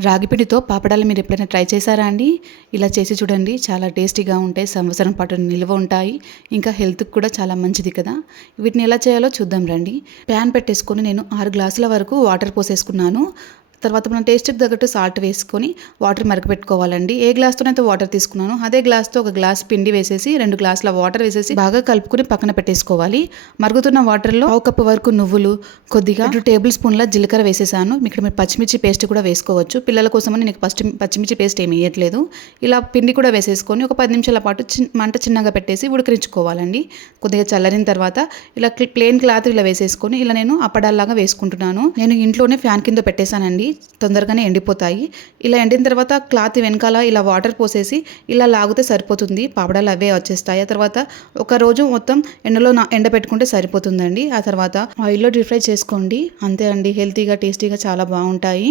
రాగిపిండితో పాపడాలు మీరు ఎప్పుడైనా ట్రై చేశారా అండి? ఇలా చేసి చూడండి చాలా టేస్టీగా ఉంటాయి సంవత్సరం పాటు నిల్వ ఉంటాయి ఇంకా హెల్త్కి కూడా చాలా మంచిది కదా. వీటిని ఎలా చేయాలో చూద్దాం రండి. ప్యాన్ పెట్టేసుకొని నేను ఆరు గ్లాసుల వరకు వాటర్ పోసేసుకున్నాను. తర్వాత మనం టేస్ట్కి తగ్గట్టు సాల్ట్ వేసుకొని వాటర్ మరకపెట్టుకోవాలండి ఏ గ్లాస్తోనైతే వాటర్ తీసుకున్నానో అదే గ్లాస్తో ఒక గ్లాస్ పిండి వేసేసి రెండు గ్లాసుల వాటర్ వేసేసి బాగా కలుపుకొని పక్కన పెట్టేసుకోవాలి. మరుగుతున్న వాటర్లో ఒక కప్పు వరకు నువ్వులు కొద్దిగా రెండు టేబుల్ స్పూన్ల జీలకర్ర వేసేసాను. ఇక్కడ మీరు పచ్చిమిర్చి పేస్ట్ కూడా వేసుకోవచ్చు. పిల్లల కోసమని నేను ఫస్ట్ పచ్చిమిర్చి పేస్ట్ ఏమి వేయట్లేదు ఇలా పిండి కూడా వేసేసుకొని ఒక పది నిమిషాల పాటు మంట చిన్నగా పెట్టేసి ఉడికించుకోవాలండి. కొద్దిగా చల్లరిన తర్వాత ఇలా ప్లేన్ క్లాత్ ఇలా వేసేసుకొని ఇలా నేను అప్పడాల్లాగా వేసుకుంటున్నాను. నేను ఇంట్లోనే ఫ్యాన్ కింద పెట్టేశానండి. తొందరగానే ఎండిపోతాయి. ఇలా ఎండిన తర్వాత క్లాత్ వెనకాల ఇలా వాటర్ పోసేసి ఇలా లాగితే సరిపోతుంది. పాపడాలు అవే వచ్చేస్తాయి. ఆ తర్వాత ఒక రోజు మొత్తం ఎండలో నా ఎండబెట్టుకుంటే సరిపోతుందండి. ఆ తర్వాత ఆయిల్లో డీప్ ఫ్రై చేసుకోండి. అంతే అండి. హెల్తీగా టేస్టీగా చాలా బాగుంటాయి.